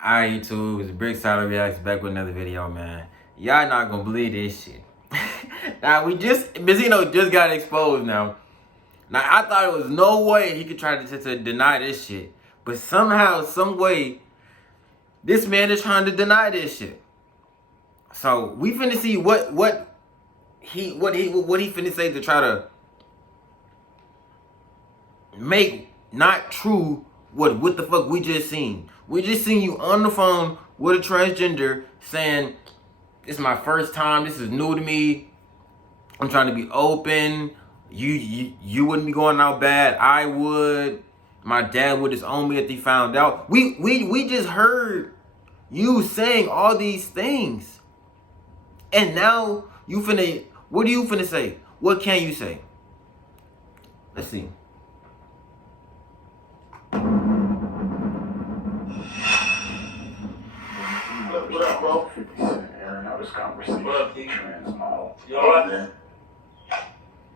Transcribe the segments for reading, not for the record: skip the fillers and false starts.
Alright, YouTube, it's Brick Solid Reacts back with another video, man. Y'all not gonna believe this shit. Now, BENZINO just got exposed now. Now, I thought it was no way he could try to deny this shit. But somehow, some way, this man is trying to deny this shit. So, we finna see what he finna say to try to make not true what the fuck we just seen. We just seen you on the phone with a transgender saying, "This is my first time. This is new to me. I'm trying to be open. You wouldn't be going out bad. I would. My dad would disown me if he found out." We just heard you saying all these things, and now you finna. What are you finna say? What can you say? Let's see. What up, bro? 50 Cent airing out this conversation. What up, D? Trans model. You alright, man?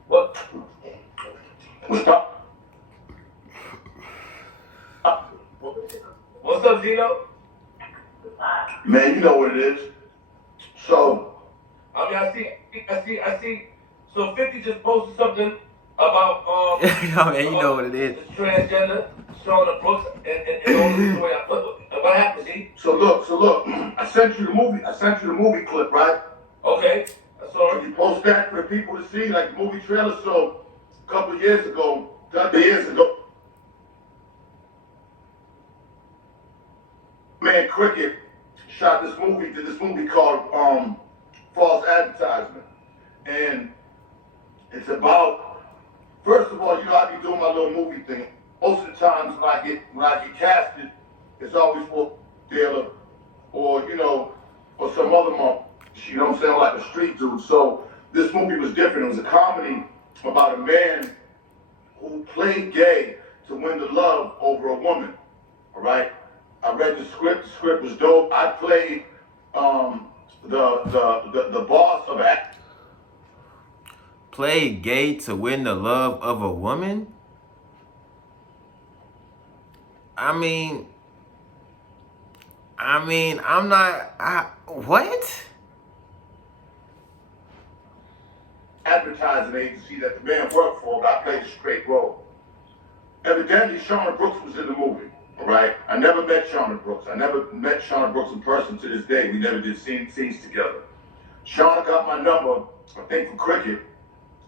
What? What's up? What's up, Zeno? Man, you know what it is. So, I mean, I see. So 50 just posted something about man, you know what it is. The transgender, Shauna Brooks, and all the story I put. What happened, Z? So look, I sent you the movie clip, right? Okay, I saw it. Can you post that for the people to see, like the movie trailer? So, a couple of years ago, 30 years ago, man, Cricket did this movie called False Advertisement. And it's about, first of all, you know, I be doing my little movie thing. Most of the times when I get casted, it's always for dealer or, you know, or some other mom. You know what I'm saying? Like a street dude. So this movie was different. It was a comedy about a man who played gay to win the love over a woman. All right? I read the script. The script was dope. I played the boss of act. Play gay to win the love of a woman? I mean, I'm not, what? Advertising agency that the man worked for, but I played a straight role. Evidently, Shauna Brooks was in the movie, all right? I never met Shauna Brooks. I never met Shauna Brooks in person to this day. We never did scenes together. Shauna got my number, I think from Cricket,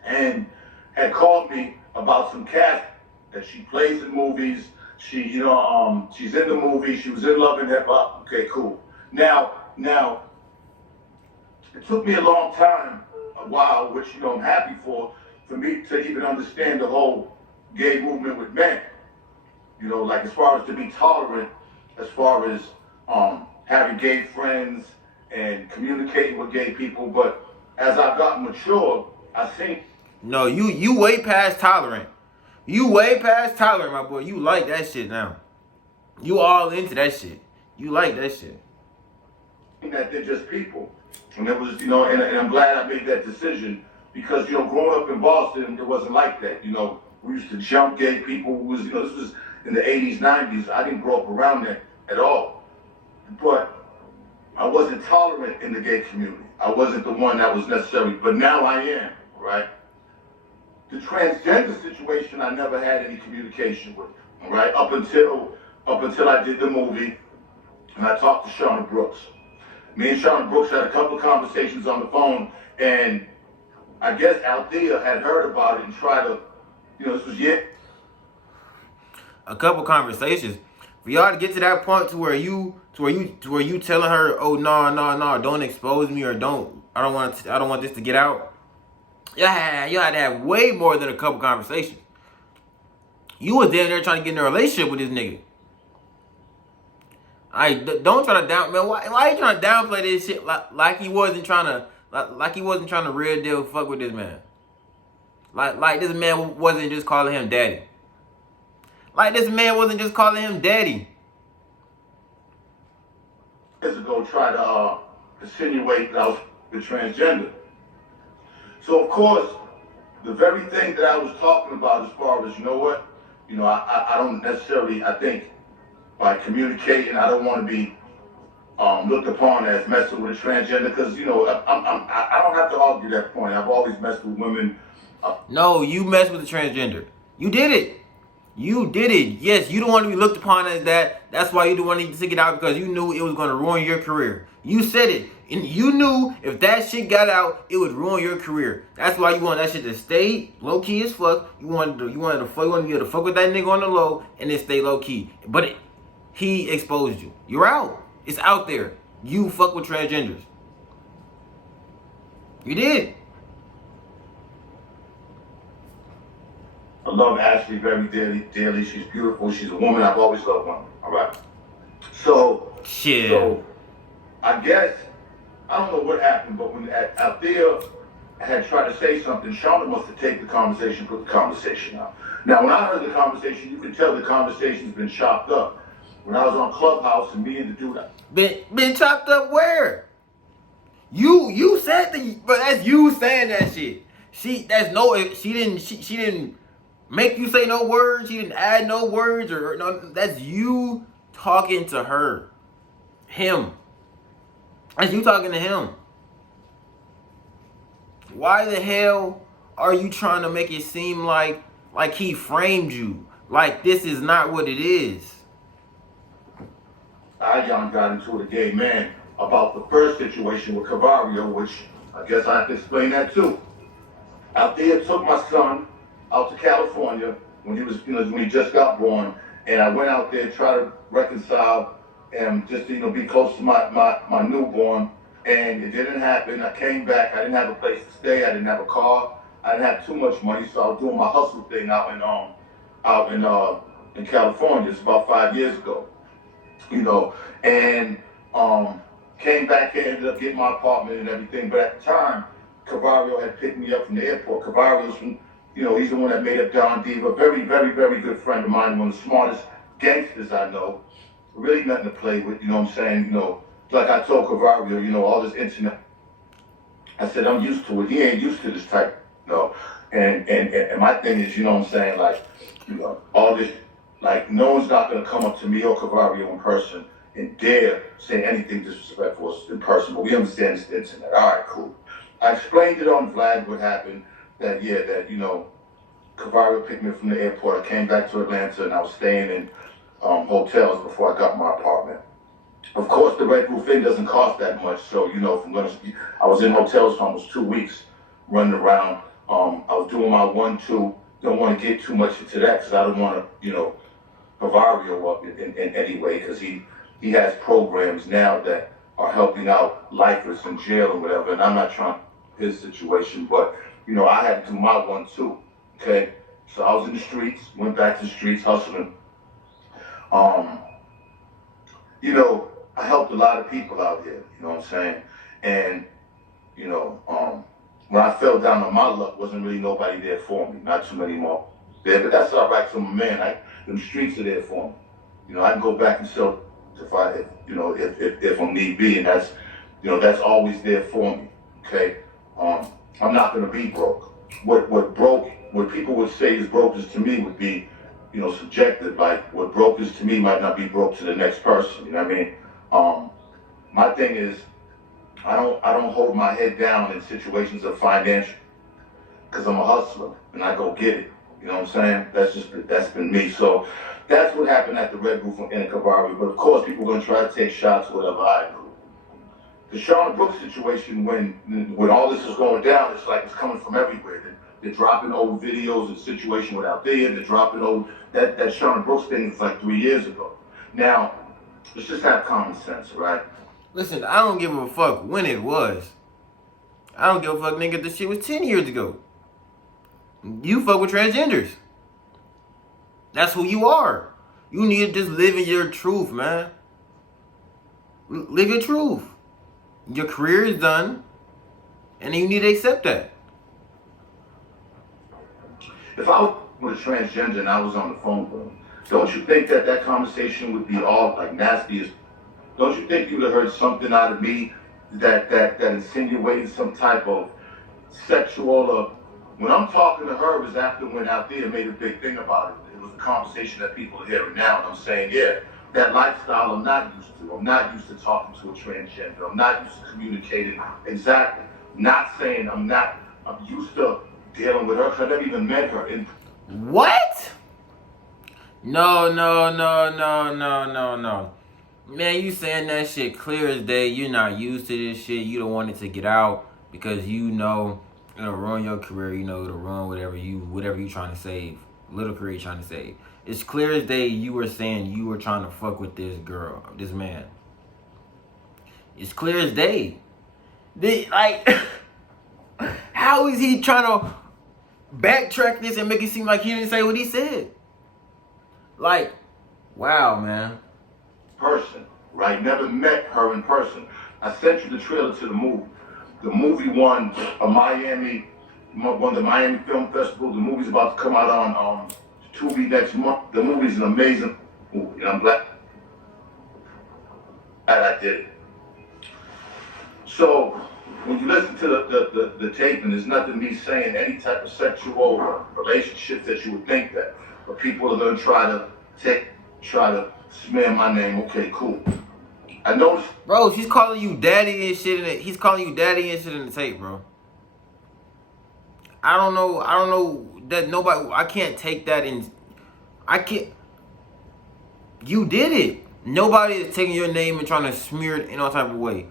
and had called me about some cast that she plays in movies. She, you know, she's in the movie. She was in Love and Hip Hop. Okay, cool. Now, it took me a long time, a while, which, you know, I'm happy for me to even understand the whole gay movement with men. You know, like as far as to be tolerant, as far as having gay friends and communicating with gay people. But as I've gotten mature, I think. No, you way past tolerant. You way past tolerant, my boy. You like that shit now. You all into that shit. You like that shit. That they're just people. And it was, you know, and I'm glad I made that decision because, you know, growing up in Boston, it wasn't like that. You know, we used to jump gay people. It was, you know, this was in the 80s, 90s. I didn't grow up around that at all. But I wasn't tolerant in the gay community. I wasn't the one that was necessary, but now I am, right? The transgender situation, I never had any communication with, all right? Up until I did the movie and I talked to Shauna Brooks. Me and Shauna Brooks had a couple of conversations on the phone, and I guess Althea had heard about it and tried to, you know, this was a couple conversations. For y'all to get to that point to where you telling her, "Oh no, don't expose me," or I don't want this to get out. Yeah, you had to have way more than a couple conversations. You was down there trying to get in a relationship with this nigga. Don't try to man. Why you trying to downplay this shit like he wasn't trying to real deal fuck with this man? Like this man wasn't just calling him daddy. Like this man wasn't just calling him daddy. Years ago, try to insinuate that I was the transgender. So of course, the very thing that I was talking about, as far as, you know what, you know, I don't necessarily, I think by communicating, I don't want to be looked upon as messing with a transgender, because I don't have to argue that point. I've always messed with women. No, you messed with the transgender. You did it. You did it. Yes, you don't want to be looked upon as that. That's why you don't want to stick it out, because you knew it was going to ruin your career. You said it. And you knew if that shit got out, it would ruin your career. That's why you want that shit to stay low key as fuck. You wanted to be able to fuck with that nigga on the low and then stay low key. But he exposed you. You're out. It's out there. You fuck with transgenders. You did. I love Ashley very dearly. She's beautiful. She's a woman. I've always loved women. All right. So, Shit. So I guess, I don't know what happened, but when Althea had tried to say something, Shauna must have taken the conversation, put the conversation out. Now, when I heard the conversation, you can tell the conversation's been chopped up. When I was on Clubhouse and me and the dude... Been chopped up where? You said but that's you saying that shit. She didn't make you say no words. She didn't add no words or no. That's you talking to her. Him. That's you talking to him. Why the hell are you trying to make it seem like he framed you? Like this is not what it is. I got into it a gay man about the first situation with Cavario, which I guess I have to explain that too. Althea took my son out to California when he just got born, and I went out there to try to reconcile and just be close to my newborn, and it didn't happen. I came back. I didn't have a place to stay. I didn't have a car. I didn't have too much money, so I was doing my hustle thing out in California. It's about 5 years ago. And came back here, ended up getting my apartment and everything. But at the time, Cavario had picked me up from the airport. Cavario's from, he's the one that made up Don Diva. Very, very, very good friend of mine, one of the smartest gangsters I know. Really nothing to play with, you know what I'm saying? Like I told Cavario, all this internet. I said, I'm used to it. He ain't used to this type, And my thing is, you know what I'm saying, all this, no one's not going to come up to me or Cavario in person and dare say anything disrespectful in person, but we understand it's the internet. All right, cool. I explained it on Vlad what happened, that Cavario picked me up from the airport. I came back to Atlanta and I was staying in hotels before I got my apartment. Of course, the Red Roof Inn doesn't cost that much, so, I was in hotels for almost 2 weeks running around. I was doing my 1-2. Don't want to get too much into that because I don't want to, Cavario up in any way, because he has programs now that are helping out lifers in jail or whatever, and I'm not trying his situation, but I had to do my 1-2. Okay, so I was in the streets, went back to the streets hustling. I helped a lot of people out here, you know what I'm saying? And when I fell down on my luck, wasn't really nobody there for me, not too many more there, but that's all right. So my man, them streets are there for me. I can go back and sell if I'm need be, and that's always there for me. Okay, I'm not gonna be broke. What people would say is broke is to me would be, subjective. Like what broke is to me might not be broke to the next person. You know what I mean? My thing is, I don't hold my head down in situations of financial, because I'm a hustler and I go get it. You know what I'm saying? That's been me. So that's what happened at the Red Roof in Cavario. But of course, people are gonna try to take shots, whatever. I do. The Shauna Brooks situation, when all this is going down, it's like it's coming from everywhere. They're dropping old videos of the situation with Althea. They're dropping old that Shauna Brooks thing was like 3 years ago. Now, let's just have common sense, right? Listen, I don't give a fuck when it was. I don't give a fuck, nigga. This shit was 10 years ago. You fuck with transgenders. That's who you are. You need to just live in your truth, man. Live your truth. Your career is done, and you need to accept that. If I was with a transgender and I was on the phone with him, don't you think that conversation would be all nasty as? Don't you think you would have heard something out of me that insinuated some type of sexual? When I'm talking to her, it was after when Althea made a big thing about it. It was a conversation that people are hearing now, and I'm saying, yeah, that lifestyle I'm not used to. I'm not used to talking to a transgender. I'm not used to communicating. Exactly. Not saying I'm not. I'm used to dealing with her. I never even met her. What? No. Man, you saying that shit clear as day. You're not used to this shit. You don't want it to get out because you know it'll ruin your career. You know it'll ruin whatever you trying to save. Little career you trying to save. It's clear as day. You were saying you were trying to fuck with this girl, this man. It's clear as day. Like, how is he trying to backtrack this and make it seem like he didn't say what he said? Like, wow, man. Person, right? Never met her in person. I sent you the trailer to the movie. The movie won the Miami Film Festival. The movie's about to come out on Tubi next month. The movie's an amazing movie, and I'm glad I did it. So when you listen to the tape, and there's nothing me saying any type of sexual relationships that you would think that, but people are gonna try to smear my name. Okay, cool. I noticed. Bro, she's calling you daddy and shit in it. He's calling you daddy and shit in the tape, bro. I don't know that nobody. I can't take that in. I can't. You did it. Nobody is taking your name and trying to smear it in all type of way.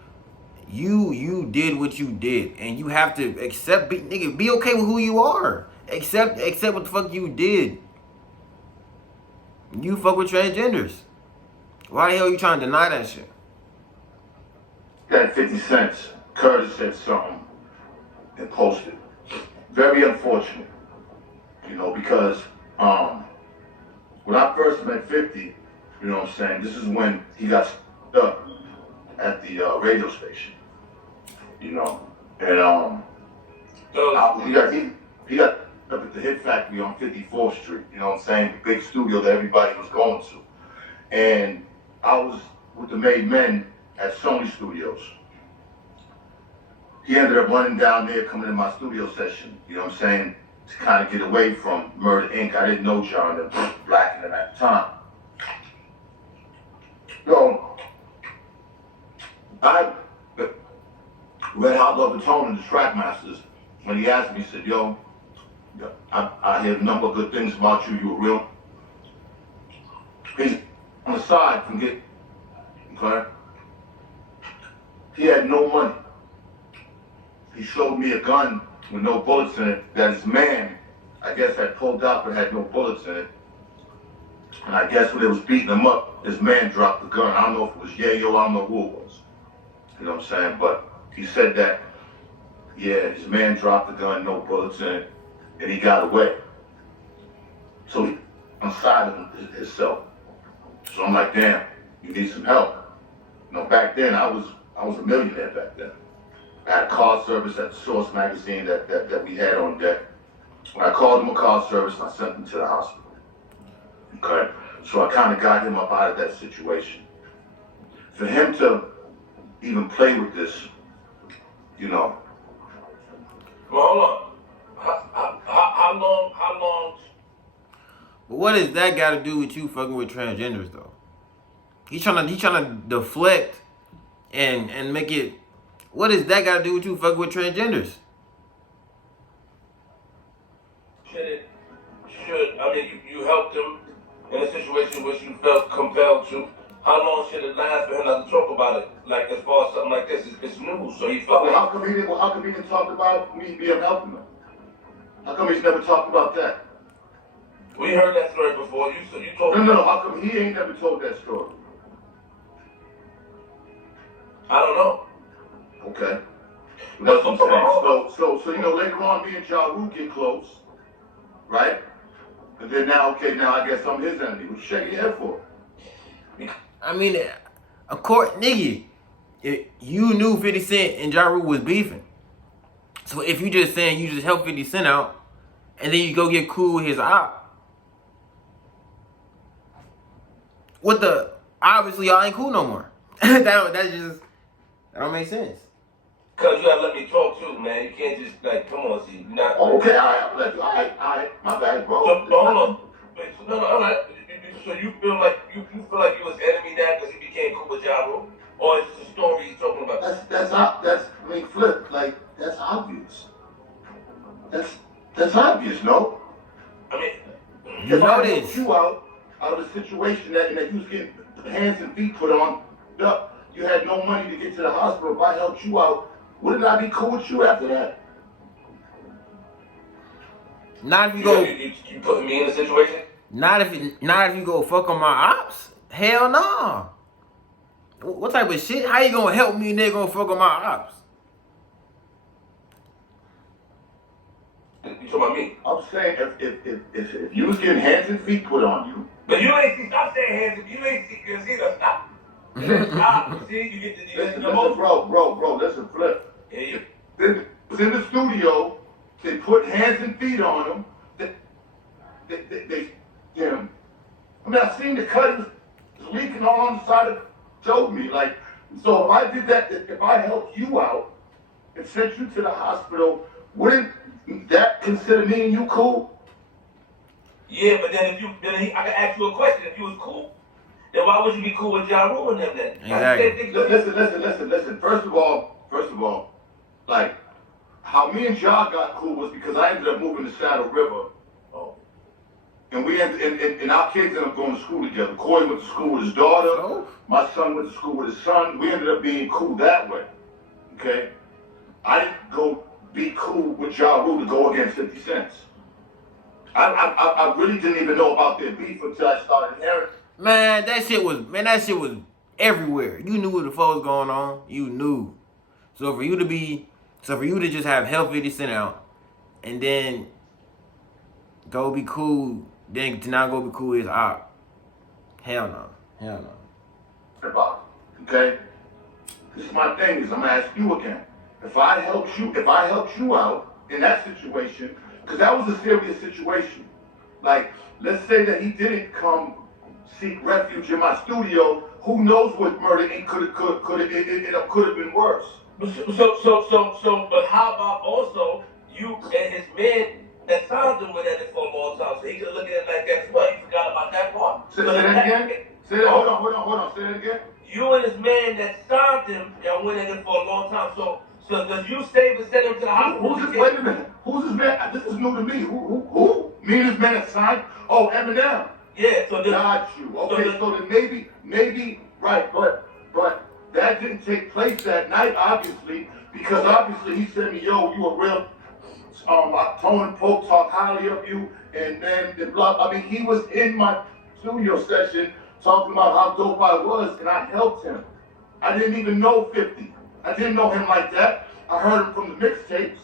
You did what you did, and you have to accept. Nigga, be okay with who you are. Accept what the fuck you did. You fuck with transgenders. Why the hell are you trying to deny that shit? That 50 cents. Curtis said something and posted. Very unfortunate, you know, because when I first met 50, you know what I'm saying, this is when he got stuck at the radio station, you know, and he got up at the Hit Factory on 54th Street, you know what I'm saying, the big studio that everybody was going to, and I was with the Made Men at Sony Studios. He ended up running down there, coming in my studio session, you know what I'm saying, to kind of get away from Murder Inc. I didn't know John and Black and them at the time. So, I read Hot Love and Tone in the Trackmasters when he asked me, he said, yo, I hear a number of good things about you, you were real. He's on the side from get, okay? He had no money. He showed me a gun with no bullets in it that his man, I guess, had pulled out but had no bullets in it. And I guess when they was beating him up, his man dropped the gun. I don't know if it was Yayo, I don't know who it was. You know what I'm saying? But he said that, yeah, his man dropped the gun, no bullets in it, and he got away. So he on the side of himself. So I'm like, damn, you need some help. You know, back then I was a millionaire back then. I had a car service at the Source magazine that we had on deck. When I called him a car service, I sent him to the hospital. Okay? So I kind of got him up out of that situation. For him to even play with this, you know. Well, hold on. How long? But what does that got to do with you fucking with transgenders, though? He's trying to deflect and make it. What does that got to do with you fucking with transgenders? I mean, you helped him in a situation which you felt compelled to. How long should it last for him not to talk about it? Like, as far as something like this, it's news, so he felt Well, how come he didn't talk about me being helping him? How come he's never talked about that? We heard that story before. You told me. No, how come he ain't never told that story? I don't know. Okay. That's what I'm saying. So you know, later on, me and Ja Rule get close, right? And then now I guess I'm his enemy. What you shaking your head for? I mean, of course, nigga, you knew 50 Cent and Ja Rule was beefing. So if you just saying you just help 50 Cent out, and then you go get cool with his op, what the? Obviously, y'all ain't cool no more. that don't make sense. Cause you gotta let me talk too, man. You can't just come on, see, you're not. Okay, all right, my bad, bro. So, hold on. No, all right. So you feel like you was enemy now because he became cool with Ja Rule? Or is this a story he's talking about? Flip, like, that's obvious. That's obvious, no? I mean, You If know I this. helped you out of a situation that you was getting hands and feet put on, you had no money to get to the hospital. If I helped you out, wouldn't I be cool with you after that? Not if you go. You putting me in a situation? Not if you go fuck on my ops. Hell no. What type of shit? How you gonna help me and they gonna fuck on my ops? You talking about me? I'm saying if you was getting hands and feet put on you. But you ain't see, stop saying hands. If you ain't see the stop. Stop. You see, you get the Listen, bro, listen, Flip. Yeah, you. It was in the studio. They put hands and feet on him. They him. I mean, I seen the cut. It was leaking all on the side of showed me. Like, so if I did that, if I helped you out and sent you to the hospital, wouldn't that consider me and you cool? Yeah, but then I can ask you a question. If you was cool, then why would you be cool with Ja Rule and them then? Exactly. Listen. First of all, like, how me and Ja got cool was because I ended up moving to Saddle River. Oh. And we and our kids ended up going to school together. Corey went to school with his daughter. Oh. My son went to school with his son. We ended up being cool that way. Okay? I didn't go be cool with Ja Rule to go against 50 Cent. I really didn't even know about their beef until I started hearing. Man, that shit was everywhere. You knew what the fuck was going on. You knew. So for you to just have help 50 Cent out and then go be cool, then to not go be cool is op. Hell no. About it, okay? This is my thing. I'm gonna ask you again. If I helped you out in that situation, because that was a serious situation. Like, let's say that he didn't come seek refuge in my studio. Who knows what murder it could have been worse. But how about also you and his man that signed him with that for a long time, so he could look at it like that as well. You forgot about that part. Say that again. Hold on. Say that again. You and his man that signed him, y'all went in it for a long time. So does you save and send him to the hospital? Wait a minute. Who's his man? This is new to me. Who? Me and his man that signed? Oh, Eminem. Yeah. So got you. Okay. So then maybe right, but that didn't take place that night, obviously, because obviously he said to me, yo, you a real Tone and Poke talk highly of you, and then the blah. I mean, he was in my studio session talking about how dope I was, and I helped him. I didn't even know 50. I didn't know him like that. I heard him from the mixtapes.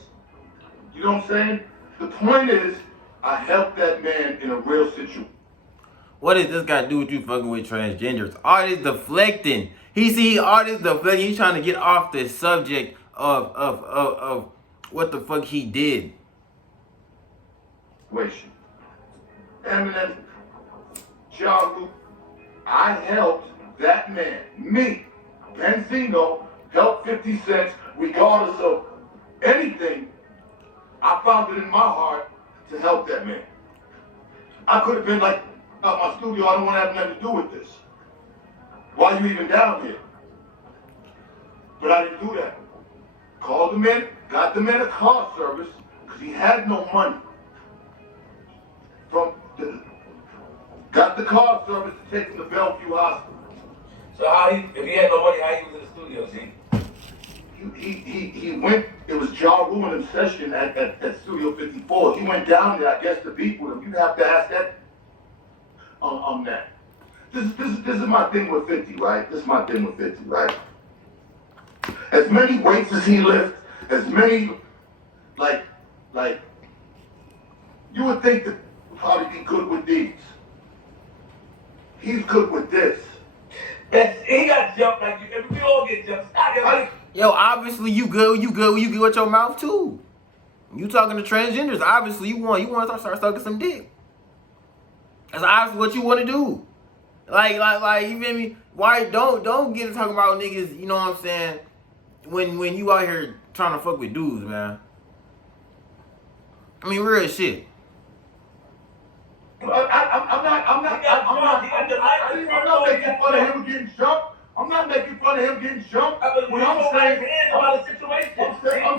You know what I'm saying? The point is, I helped that man in a real situation. What does this got to do with you fucking with transgenders? Artists deflecting. Artists deflecting. He's trying to get off the subject of what the fuck he did. Eminem, Ja Rule, I helped that man, me, Benzino, help 50 Cent, regardless of anything. I found it in my heart to help that man. I could have been like, out my studio, I don't want to have nothing to do with this. Why are you even down here? But I didn't do that. Called him in, got the man a car service, because he had no money. Got the car service to take him to Bellevue Hospital. So if he had no money, how he was in the studio, see? He went, it was Ja Rule in session at Studio 54. He went down there, I guess, to beat with him. You have to ask that on that. This is my thing with 50, right? This is my thing with 50, right? As many weights as he lifts, as many, like, you would think that he'd probably be good with these. He's good with this. He got jumped like you. We all get jumped. Yo, obviously you good with your mouth too. You talking to transgenders, obviously you want to start sucking some dick. That's obviously what you want to do. Like, you feel me? Why don't get to talking about niggas, you know what I'm saying, when you out here trying to fuck with dudes, man. I mean, real shit. I'm not making fun of him getting jumped. I'm not making fun of him getting jumped. What I'm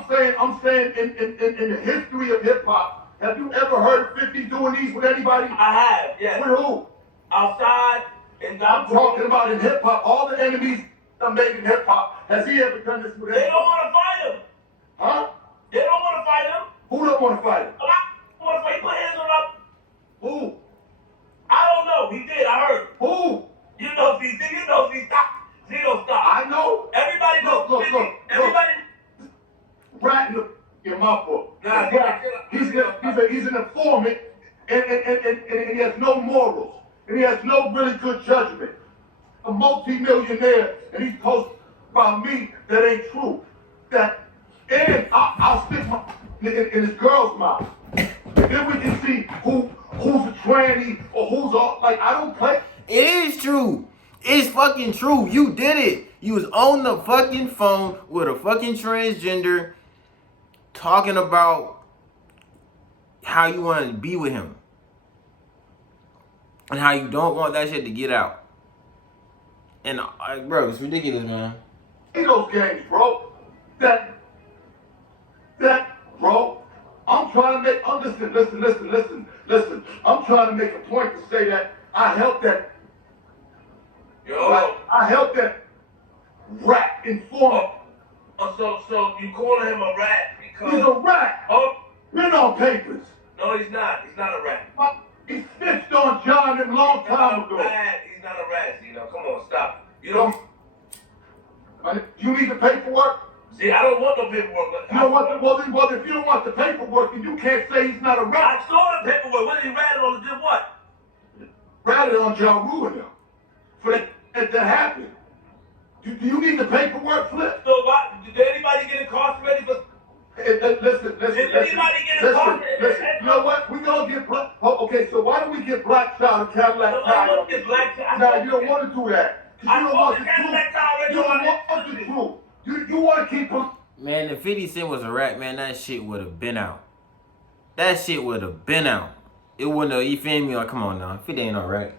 saying, I'm saying in the history of hip hop, have you ever heard 50 doing these with anybody? I have, yes. With who? Outside, and I'm talking about in hip hop, all the enemies that made in hip hop. Has he ever done this with anybody? They don't want to fight him. Huh? They don't want to fight him. Who don't want to fight him? A lot don't want to fight. He put hands on him. Who? I don't know. He did. I heard. Who? You know, he stopped. Zeno stopped. I know. Everybody knows. Look. Everybody. Rat in my book. Nah, he's an informant, and he has no morals, and he has no really good judgment. A multi-millionaire, and he's posted by me that ain't true. And I'll stick my in his girl's mouth. And then we can see who's a tranny or who's all like I don't play. It is true. It's fucking true. You did it. You was on the fucking phone with a fucking transgender talking about how you want to be with him. And how you don't want that shit to get out. And, bro, it's ridiculous, man. Those games, bro. Bro. I'm trying to make, listen. I'm trying to make a point to say that I helped that. Yo. I helped that rat informant. So you calling him a rat because... He's a rat. Oh. Been on papers. No, he's not. He's not a rat. He snitched on John a long time ago. He's not a rat, you know. Come on, stop. You don't... You need the paperwork? See, I don't want no paperwork. You know what? Well, if you don't want the paperwork, then you can't say he's not a rat. I saw the paperwork. What did he ratted on? Did what? Ratted on John Ruin for that happened. Do you need the paperwork, Flip? So what? Did anybody get incarcerated for... Listen. Did anybody get incarcerated? Listen. You know what? We're going to get black... Oh, okay, so why don't we get Black Child a Cadillac tire? No, get Black Child. No, you don't want to do that. You don't want the Cadillac tire already. You don't want the truth. You want to keep... Man, if 50 Cent was a rat, man, that shit would have been out. That shit would have been out. It wouldn't have, you feel me? Like, come on now. 50 ain't alright.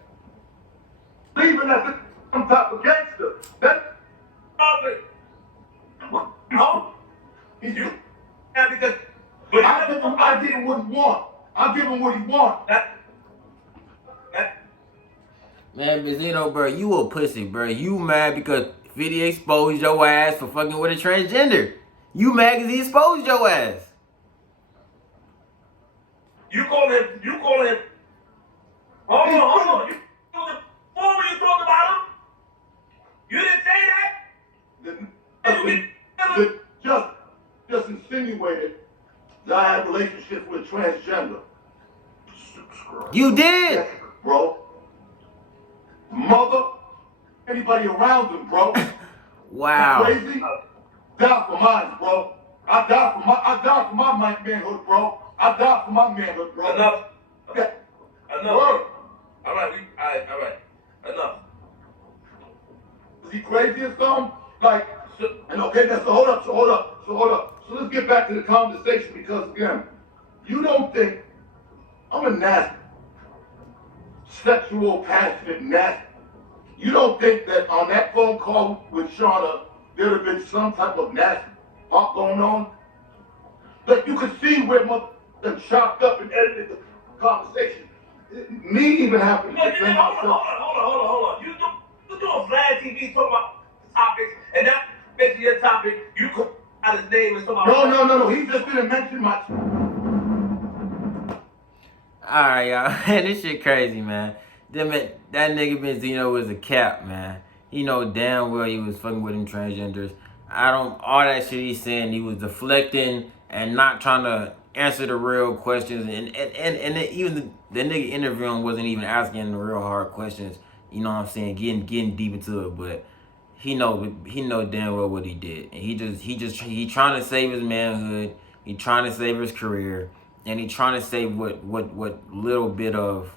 Leaving that some type of gangster. That... No? You... Yeah, because... I give him what he want. I give him what he want. Man, Benzino, bro, you a pussy, bro. You mad because 50 exposed your ass for fucking with a transgender. You mad because he exposed your ass. You call him... Hold on. Before you talk about him, you didn't say that? Just insinuated that I had relationships with a transgender. You did. Bro. Mother, anybody around him, bro. Wow. Crazy? Die for mine, bro. I died for my manhood, bro. I died for my manhood, bro. Enough. Yeah. Enough. Word. All right. Enough. Is he crazy or something? Like, and okay, so hold up. So let's get back to the conversation because again, you don't think I'm a nasty, sexual, passionate, nasty. You don't think that on that phone call with Shauna, there'd have been some type of nasty talk going on? Like you could see where them chopped up and edited the conversation. Me even having to defend myself. Hold on. You doing Vlad TV talking about topics, and that makes your topic. You call out his name and talking about... No. He just didn't mention my... Alright, y'all. Man, this shit crazy, man. That nigga Benzino was a cap, man. He know damn well he was fucking with them transgenders. All that shit he's saying, he was deflecting and not trying to answer the real questions. And even the nigga interviewing wasn't even asking the real hard questions. You know what I'm saying? Getting deep into it, but he know damn well what he did. And he trying to save his manhood. He trying to save his career. And he trying to save what little bit of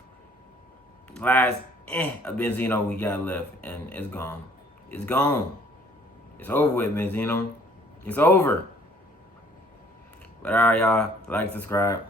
last of Benzino we got left, and it's gone. It's gone. It's over with, Benzino. It's over. But alright, y'all. Like, subscribe.